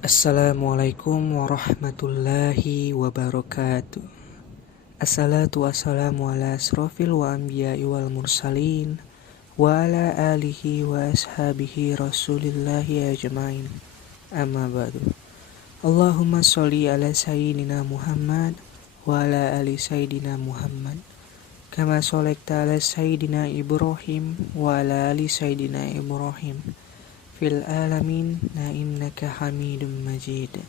Assalamualaikum warahmatullahi wabarakatuh. Assalatu wassalamu ala asrofil wa anbiya'i wal mursalin wa ala alihi wa ashabihi rasulillahi ajma'in. Amma ba'du. Allahumma sholli ala sayyidina Muhammad wa ala ali sayyidina Muhammad kama sholekta ala sayyidina Ibrahim wa ala ali sayyidina Ibrahim fil alamin innaka hamidum majid.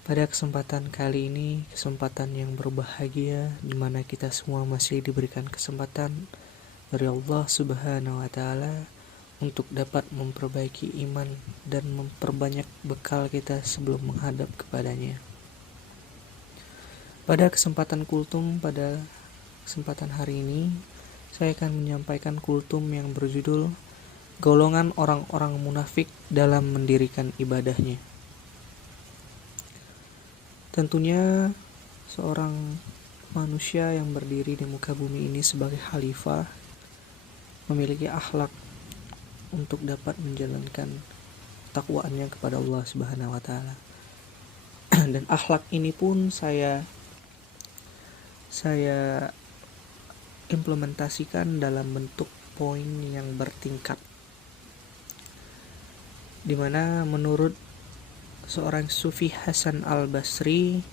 Pada kesempatan kali ini, kesempatan yang berbahagia di mana kita semua masih diberikan kesempatan dari Allah Subhanahu wa taala untuk dapat memperbaiki iman dan memperbanyak bekal kita sebelum menghadap kepadanya. Pada kesempatan kultum pada kesempatan hari ini, saya akan menyampaikan kultum yang berjudul golongan orang-orang munafik dalam mendirikan ibadahnya. Tentunya seorang manusia yang berdiri di muka bumi ini sebagai khalifah memiliki akhlak untuk dapat menjalankan takwaannya kepada Allah Subhanahu wa taala. Dan akhlak ini pun saya implementasikan dalam bentuk poin yang bertingkat, di mana menurut seorang Sufi Hasan al-Basri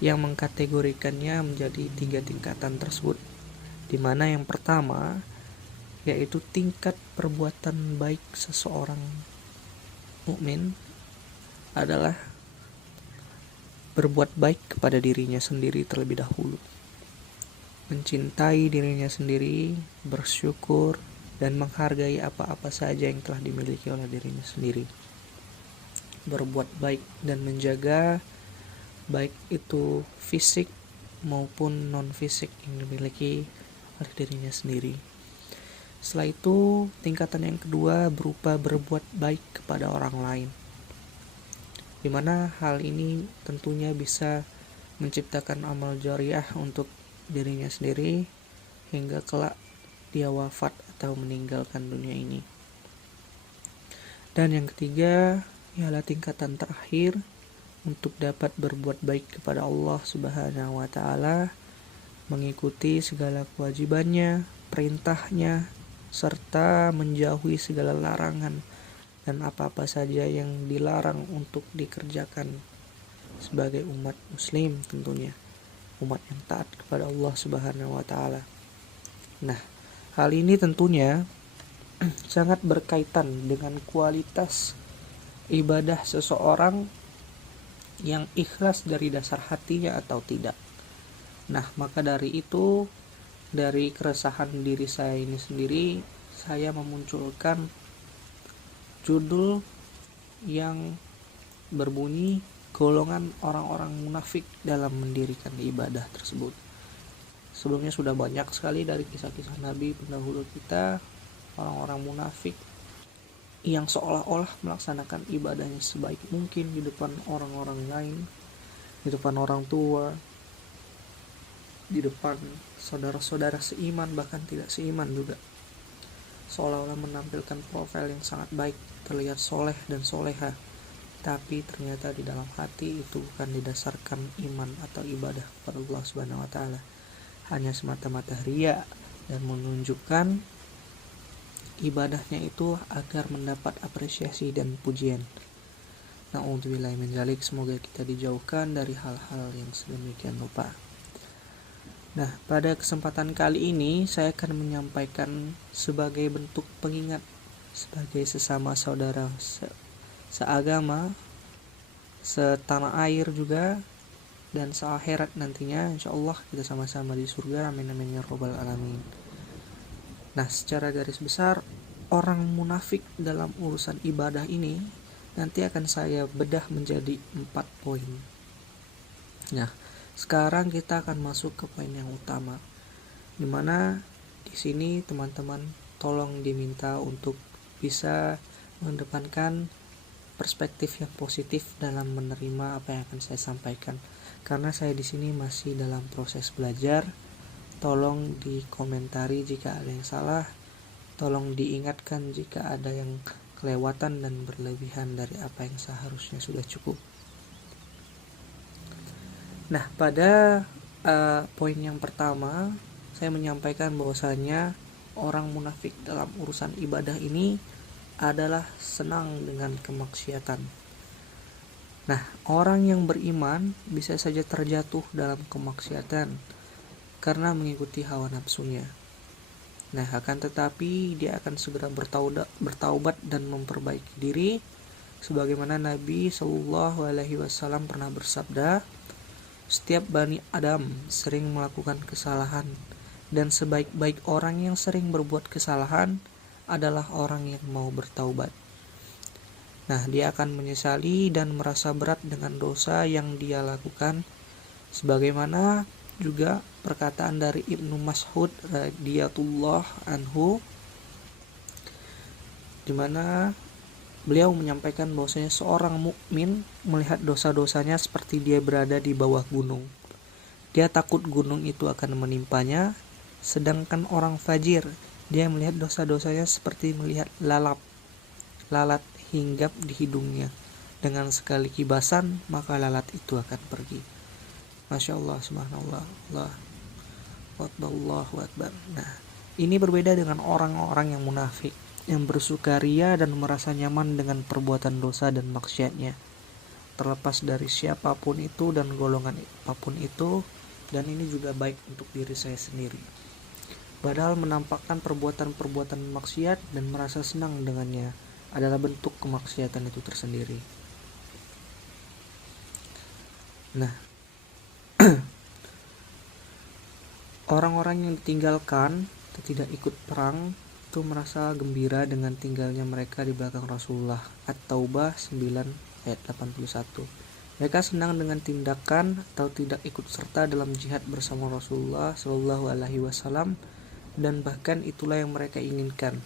yang mengkategorikannya menjadi 3 tingkatan tersebut, di mana yang pertama yaitu tingkat perbuatan baik seseorang mukmin adalah berbuat baik kepada dirinya sendiri terlebih dahulu, mencintai dirinya sendiri, bersyukur dan menghargai apa-apa saja yang telah dimiliki oleh dirinya sendiri. Berbuat baik dan menjaga baik itu fisik maupun non fisik yang dimiliki oleh dirinya sendiri. Setelah itu, tingkatan yang kedua berupa berbuat baik kepada orang lain, di mana hal ini tentunya bisa menciptakan amal jariah untuk dirinya sendiri hingga kelak dia wafat atau meninggalkan dunia ini. Dan yang ketiga ialah tingkatan terakhir untuk dapat berbuat baik kepada Allah Subhanahu wa taala, mengikuti segala kewajibannya, perintahnya, serta menjauhi segala larangan dan apa-apa saja yang dilarang untuk dikerjakan sebagai umat muslim, tentunya umat yang taat kepada Allah Subhanahu wa taala. Nah, hal ini tentunya sangat berkaitan dengan kualitas ibadah seseorang yang ikhlas dari dasar hatinya atau tidak. Nah, maka dari itu, dari keresahan diri saya ini sendiri, saya memunculkan judul yang berbunyi golongan orang-orang munafik dalam mendirikan ibadah tersebut. Sebelumnya sudah banyak sekali dari kisah-kisah Nabi pendahulu kita, orang-orang munafik yang seolah-olah melaksanakan ibadahnya sebaik mungkin di depan orang-orang lain, di depan orang tua, di depan saudara-saudara seiman, bahkan tidak seiman juga. Seolah-olah menampilkan profil yang sangat baik, terlihat soleh dan soleha, tapi ternyata di dalam hati itu bukan didasarkan iman atau ibadah kepada Allah Subhanahu wa taala, hanya semata-mata riya dan menunjukkan ibadahnya itu agar mendapat apresiasi dan pujian. Na'udzubillahi min dzalik, semoga kita dijauhkan dari hal-hal yang sedemikian rupa. Nah, pada kesempatan kali ini saya akan menyampaikan sebagai bentuk pengingat sebagai sesama saudara seagama, setanah air juga, dan seakhirat nantinya insyaallah kita sama-sama di surga, amin amin ya rabbal alamin. Nah, secara garis besar, orang munafik dalam urusan ibadah ini nanti akan saya bedah menjadi 4 poin. Nah, sekarang kita akan masuk ke poin yang utama, dimana di sini teman-teman tolong diminta untuk bisa mengedepankan perspektif yang positif dalam menerima apa yang akan saya sampaikan, karena saya di sini masih dalam proses belajar. Tolong dikomentari jika ada yang salah, tolong diingatkan jika ada yang kelewatan dan berlebihan dari apa yang seharusnya sudah cukup. Nah, pada poin yang pertama, saya menyampaikan bahwasanya orang munafik dalam urusan ibadah ini adalah senang dengan kemaksiatan. Nah, orang yang beriman bisa saja terjatuh dalam kemaksiatan karena mengikuti hawa nafsunya. Nah, akan tetapi dia akan segera bertaubat dan memperbaiki diri, sebagaimana Nabi Shallallahu Alaihi Wasallam pernah bersabda, setiap Bani Adam sering melakukan kesalahan, dan sebaik-baik orang yang sering berbuat kesalahan adalah orang yang mau bertaubat. Nah, dia akan menyesali dan merasa berat dengan dosa yang dia lakukan, sebagaimana juga perkataan dari Ibnu Mas'ud radhiyallahu anhu, di mana beliau menyampaikan bahwasanya seorang mukmin melihat dosa-dosanya seperti dia berada di bawah gunung. Dia takut gunung itu akan menimpanya, sedangkan orang fajir, dia melihat dosa-dosanya seperti melihat lalat hinggap di hidungnya. Dengan sekali kibasan, maka lalat itu akan pergi. Masya Allah, subhanallah, Allahu Akbar. Nah, ini berbeda dengan orang-orang yang munafik, yang bersukaria dan merasa nyaman dengan perbuatan dosa dan maksiatnya, terlepas dari siapapun itu dan golongan apapun itu, dan ini juga baik untuk diri saya sendiri. Padahal menampakkan perbuatan-perbuatan maksiat dan merasa senang dengannya adalah bentuk kemaksiatan itu tersendiri. Nah, orang-orang yang ditinggalkan atau tidak ikut perang itu merasa gembira dengan tinggalnya mereka di belakang Rasulullah. At-Taubah 9 ayat 81. Mereka senang dengan tindakan atau tidak ikut serta dalam jihad bersama Rasulullah Shallallahu Alaihi Wasallam, dan bahkan itulah yang mereka inginkan.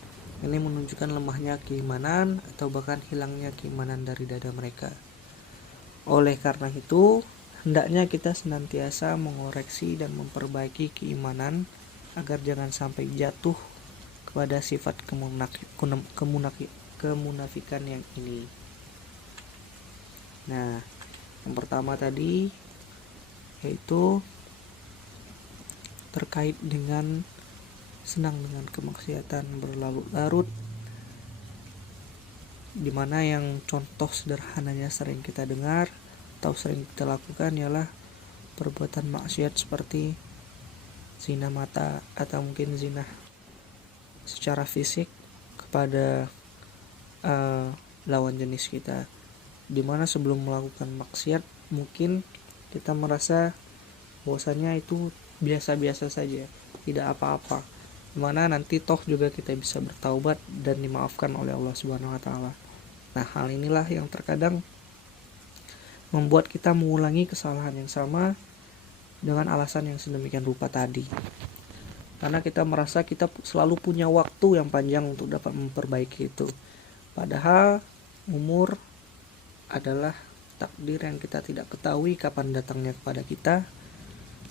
Ini menunjukkan lemahnya keimanan atau bahkan hilangnya keimanan dari dada mereka. Oleh karena itu, hendaknya kita senantiasa mengoreksi dan memperbaiki keimanan agar jangan sampai jatuh kepada sifat kemunafikan yang ini. Nah, yang pertama tadi yaitu terkait dengan senang dengan kemaksiatan berlarut-larut, dimana yang contoh sederhananya sering kita dengar atau sering kita lakukan ialah perbuatan maksiat seperti zina mata atau mungkin zina secara fisik kepada lawan jenis kita, dimana sebelum melakukan maksiat mungkin kita merasa bahwasanya itu biasa-biasa saja, tidak apa-apa, dimana nanti toh juga kita bisa bertaubat dan dimaafkan oleh Allah Subhanahu wa taala. Nah, hal inilah yang terkadang membuat kita mengulangi kesalahan yang sama dengan alasan yang sedemikian rupa tadi. Karena kita merasa kita selalu punya waktu yang panjang untuk dapat memperbaiki itu. Padahal umur adalah takdir yang kita tidak ketahui kapan datangnya kepada kita.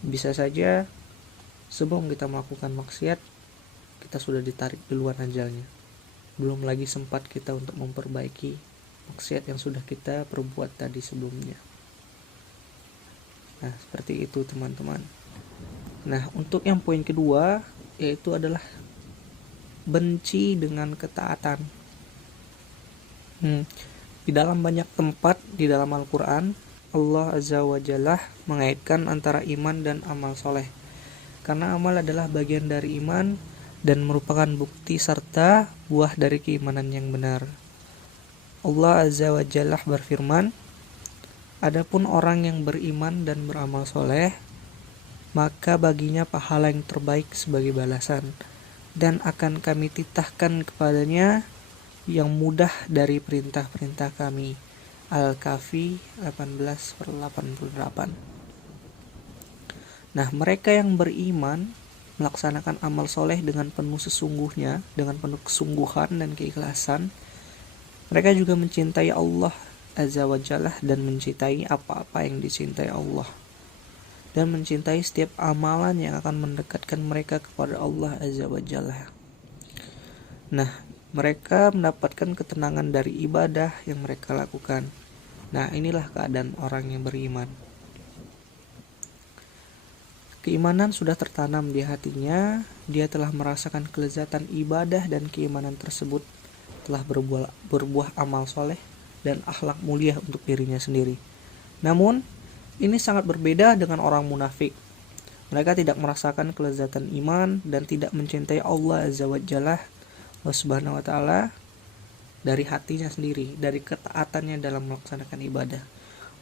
Bisa saja sebelum kita melakukan maksiat, kita sudah ditarik duluan ajalnya. Belum lagi sempat kita untuk memperbaiki maksiat yang sudah kita perbuat tadi sebelumnya. Nah, seperti itu teman-teman. Nah, untuk yang poin kedua, yaitu adalah benci dengan ketaatan. Di dalam banyak tempat di dalam Al-Quran, Allah Azza wa Jalla mengaitkan antara iman dan amal soleh. Karena amal adalah bagian dari iman dan merupakan bukti serta buah dari keimanan yang benar. Allah Azza wa Jalla berfirman, adapun orang yang beriman dan beramal soleh, maka baginya pahala yang terbaik sebagai balasan, dan akan kami titahkan kepadanya yang mudah dari perintah-perintah kami. Al-Kahfi 18/88. Nah, mereka yang beriman melaksanakan amal soleh dengan penuh sesungguhnya, dengan penuh kesungguhan dan keikhlasan. Mereka juga mencintai Allah Azza wa Jalla dan mencintai apa-apa yang dicintai Allah, dan mencintai setiap amalan yang akan mendekatkan mereka kepada Allah Azza wa Jalla. Nah, Mereka mendapatkan ketenangan dari ibadah yang mereka lakukan. Nah, inilah keadaan orang yang beriman. Keimanan sudah tertanam di hatinya, dia telah merasakan kelezatan ibadah dan keimanan tersebut telah berbuah amal soleh dan akhlak mulia untuk dirinya sendiri. Namun, ini sangat berbeda dengan orang munafik. Mereka tidak merasakan kelezatan iman dan tidak mencintai Allah Azza wa Jalla, Allah Subhanahu wa Ta'ala, dari hatinya sendiri, dari ketaatannya dalam melaksanakan ibadah.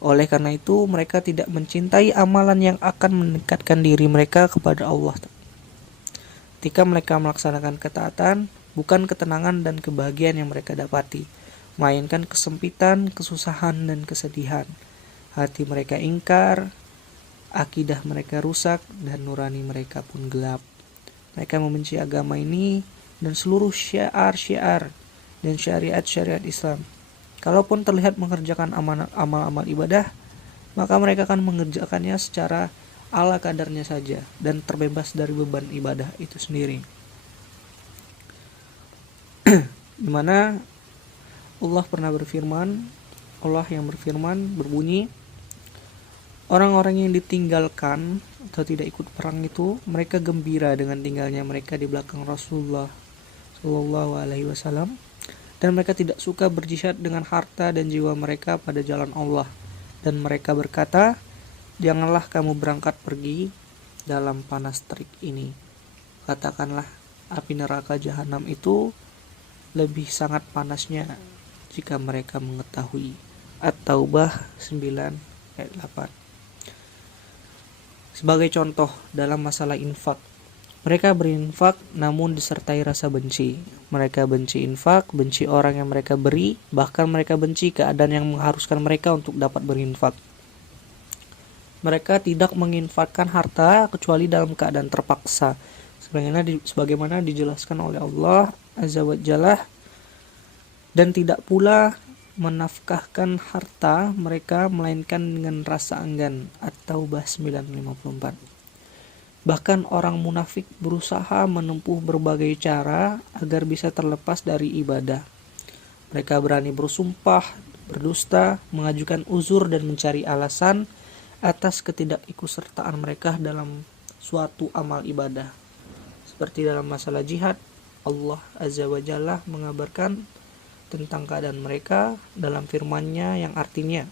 Oleh karena itu, mereka tidak mencintai amalan yang akan mendekatkan diri mereka kepada Allah. Ketika mereka melaksanakan ketaatan, bukan ketenangan dan kebahagiaan yang mereka dapati, melainkan kesempitan, kesusahan, dan kesedihan. Hati mereka ingkar, akidah mereka rusak, dan nurani mereka pun gelap. Mereka membenci agama ini dan seluruh syiar-syiar dan syariat-syariat Islam. Kalaupun terlihat mengerjakan amal-amal ibadah, maka mereka akan mengerjakannya secara ala kadarnya saja dan terbebas dari beban ibadah itu sendiri. Dimana Allah pernah berfirman, Allah yang berfirman berbunyi, orang-orang yang ditinggalkan atau tidak ikut perang itu, mereka gembira dengan tinggalnya mereka di belakang Rasulullah Shallallahu Alaihi Wasallam. Dan mereka tidak suka berjihad dengan harta dan jiwa mereka pada jalan Allah. Dan mereka berkata, janganlah kamu berangkat pergi dalam panas terik ini. Katakanlah, api neraka jahanam itu lebih sangat panasnya jika mereka mengetahui. At-Taubah 9 ayat 8. Sebagai contoh dalam masalah infak, mereka berinfak namun disertai rasa benci. Mereka benci infak, benci orang yang mereka beri, bahkan mereka benci keadaan yang mengharuskan mereka untuk dapat berinfak. Mereka tidak menginfakkan harta kecuali dalam keadaan terpaksa, sebagaimana dijelaskan oleh Allah Azza wa Jalla, dan tidak pula menafkahkan harta mereka melainkan dengan rasa enggan. At-Taubah 9:54. Bahkan orang munafik berusaha menempuh berbagai cara agar bisa terlepas dari ibadah. Mereka berani bersumpah, berdusta, mengajukan uzur dan mencari alasan atas ketidakikutsertaan mereka dalam suatu amal ibadah. Seperti dalam masalah jihad, Allah Azza wa Jalla mengabarkan tentang keadaan mereka dalam firman-Nya yang artinya,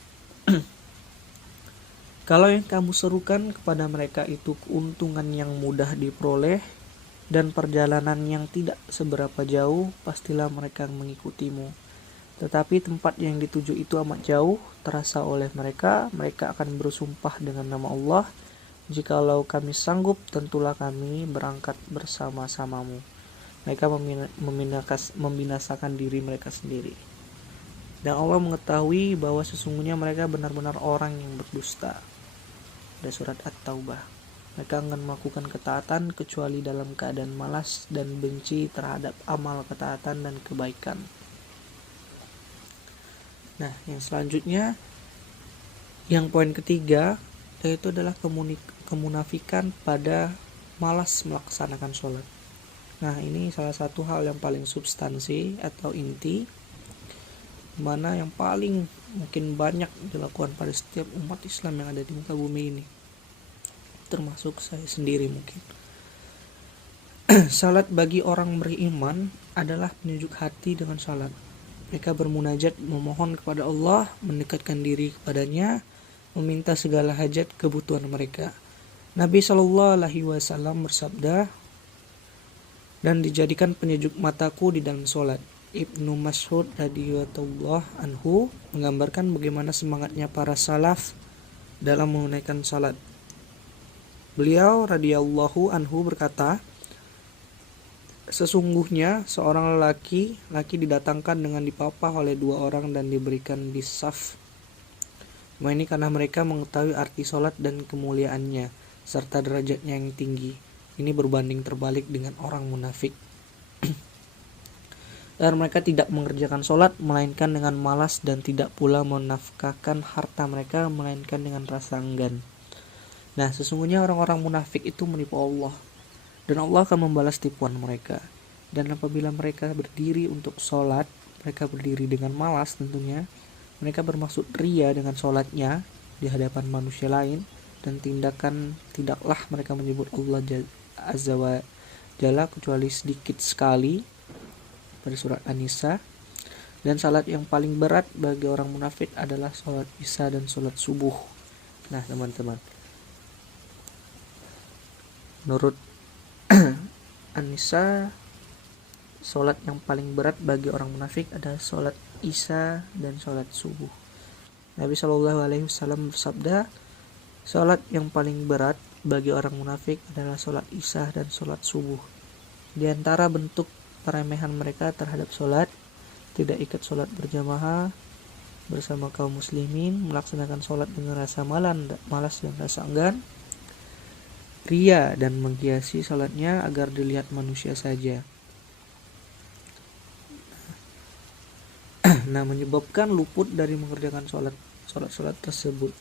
kalau yang kamu serukan kepada mereka itu keuntungan yang mudah diperoleh dan perjalanan yang tidak seberapa jauh, pastilah mereka mengikutimu. Tetapi tempat yang dituju itu amat jauh, terasa oleh mereka akan bersumpah dengan nama Allah, jikalau kami sanggup, tentulah kami berangkat bersama-samamu. Mereka membinasakan diri mereka sendiri. Dan Allah mengetahui bahwa sesungguhnya mereka benar-benar orang yang berdusta. Ada surat At-Taubah. Mereka akan melakukan ketaatan kecuali dalam keadaan malas dan benci terhadap amal ketaatan dan kebaikan. Nah, yang selanjutnya, yang poin ketiga, yaitu adalah kemunafikan pada malas melaksanakan sholat. Nah, ini salah satu hal yang paling substansi atau inti, mana yang paling mungkin banyak dilakukan pada setiap umat Islam yang ada di muka bumi ini, termasuk saya sendiri mungkin. Salat bagi orang beriman adalah penyejuk hati dengan salat. Mereka bermunajat, memohon kepada Allah, mendekatkan diri kepadanya, meminta segala hajat kebutuhan mereka. Nabi SAW bersabda, dan dijadikan penyejuk mataku di dalam salat. Ibnu Mas'ud radhiyallahu anhu menggambarkan bagaimana semangatnya para salaf dalam menunaikan salat. Beliau radhiyallahu anhu berkata, sesungguhnya seorang laki didatangkan dengan dipapah oleh dua orang dan diberikan di saf. Semua ini karena mereka mengetahui arti salat dan kemuliaannya serta derajatnya yang tinggi. Ini berbanding terbalik dengan orang munafik. Dan mereka tidak mengerjakan sholat melainkan dengan malas dan tidak pula menafkahkan harta mereka melainkan dengan rasa enggan. Nah, sesungguhnya orang-orang munafik itu menipu Allah dan Allah akan membalas tipuan mereka. Dan apabila mereka berdiri untuk sholat, mereka berdiri dengan malas tentunya. Mereka bermaksud ria dengan sholatnya di hadapan manusia lain, dan tidaklah mereka menyebut Allah Azza wa Jalla kecuali sedikit sekali pada surat An-Nisa. Dan salat yang paling berat bagi orang munafik adalah salat Isya dan salat subuh. Nah teman-teman, menurut An-Nisa, salat yang paling berat bagi orang munafik adalah salat Isya dan salat subuh. Nabi SAW bersabda, salat yang paling berat bagi orang munafik adalah salat Isya dan salat subuh. Di antara bentuk peremehan mereka terhadap salat, tidak ikut sholat berjamaah bersama kaum muslimin, melaksanakan sholat dengan rasa malas dan rasa enggan, ria dan menghiasi sholatnya agar dilihat manusia saja. Nah, menyebabkan luput dari mengerjakan sholat tersebut,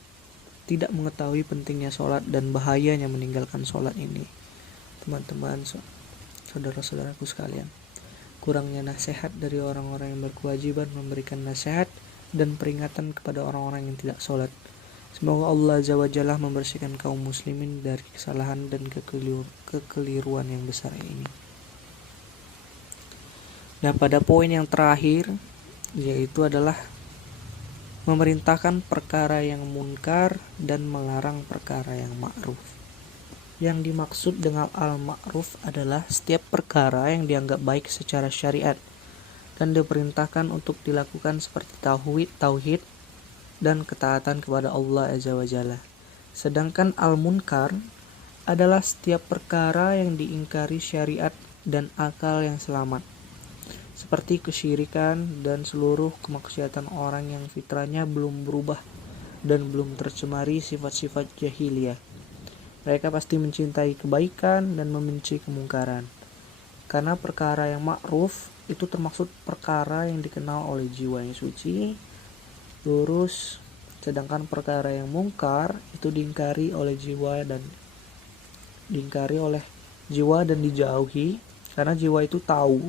tidak mengetahui pentingnya sholat dan bahayanya meninggalkan sholat ini. Teman-teman, saudara-saudaraku sekalian, kurangnya nasihat dari orang-orang yang berkewajiban memberikan nasihat dan peringatan kepada orang-orang yang tidak sholat. Semoga Allah Azza wa Jalla membersihkan kaum muslimin dari kesalahan dan kekeliruan yang besar ini. Dan pada poin yang terakhir, yaitu adalah memerintahkan perkara yang munkar dan melarang perkara yang ma'ruf. Yang dimaksud dengan al-ma'ruf adalah setiap perkara yang dianggap baik secara syariat dan diperintahkan untuk dilakukan seperti tauhid dan ketaatan kepada Allah Azza wa Jalla. Sedangkan al-munkar adalah setiap perkara yang diingkari syariat dan akal yang selamat, seperti kesyirikan dan seluruh kemaksiatan orang yang fitrahnya belum berubah dan belum tercemari sifat-sifat jahiliyah. Mereka pasti mencintai kebaikan dan membenci kemungkaran. Karena perkara yang ma'ruf itu termaksud perkara yang dikenal oleh jiwa yang suci, lurus, sedangkan perkara yang mungkar itu diingkari oleh jiwa dan dijauhi, karena jiwa itu tahu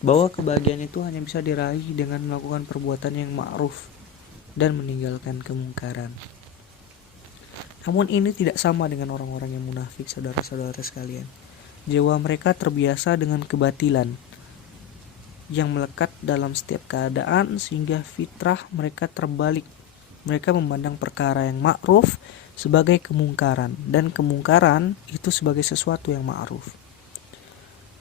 bahwa kebahagiaan itu hanya bisa diraih dengan melakukan perbuatan yang ma'ruf dan meninggalkan kemungkaran. Namun ini tidak sama dengan orang-orang yang munafik, saudara-saudara sekalian. Jiwa mereka terbiasa dengan kebatilan yang melekat dalam setiap keadaan sehingga fitrah mereka terbalik. Mereka memandang perkara yang ma'ruf sebagai kemungkaran dan kemungkaran itu sebagai sesuatu yang ma'ruf.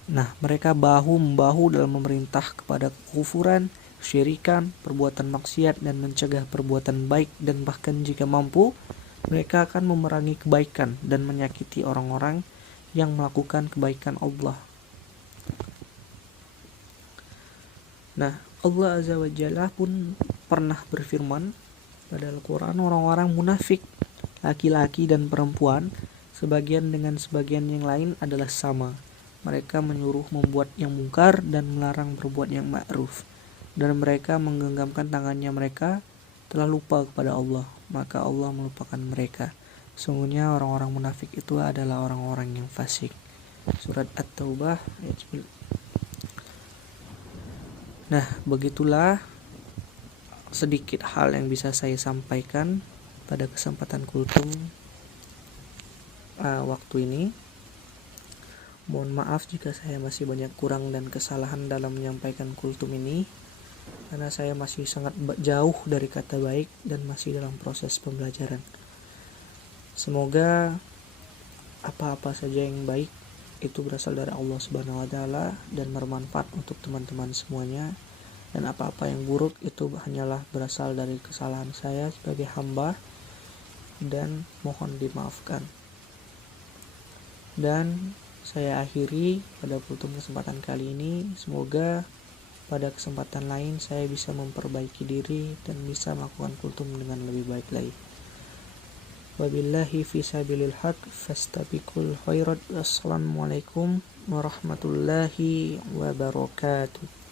Nah, mereka bahu-membahu dalam memerintah kepada kekufuran, kesyirikan, perbuatan maksiat dan mencegah perbuatan baik, dan bahkan jika mampu, mereka akan memerangi kebaikan dan menyakiti orang-orang yang melakukan kebaikan Allah. Nah, Allah Azza wa Jalla pun pernah berfirman pada Al-Quran, orang-orang munafik, laki-laki dan perempuan, sebagian dengan sebagian yang lain adalah sama. Mereka menyuruh membuat yang mungkar dan melarang berbuat yang ma'ruf. Dan mereka menggenggamkan tangannya, mereka telah lupa kepada Allah, maka Allah melupakan mereka. Sungguhnya orang-orang munafik itu adalah orang-orang yang fasik. Surat At-Taubah ayat 9. Nah, begitulah sedikit hal yang bisa saya sampaikan pada kesempatan kultum waktu ini. Mohon maaf jika saya masih banyak kurang dan kesalahan dalam menyampaikan kultum ini, karena saya masih sangat jauh dari kata baik dan masih dalam proses pembelajaran. Semoga apa-apa saja yang baik itu berasal dari Allah Subhanahu wa Ta'ala dan bermanfaat untuk teman-teman semuanya, dan apa-apa yang buruk itu hanyalah berasal dari kesalahan saya sebagai hamba dan mohon dimaafkan. Dan saya akhiri pada kultum kesempatan kali ini. Semoga pada kesempatan lain saya bisa memperbaiki diri dan bisa melakukan kultum dengan lebih baik lagi. Wabillahi fisabilil haq fastabiqul khairat. Wassalamualaikum warahmatullahi wabarakatuh.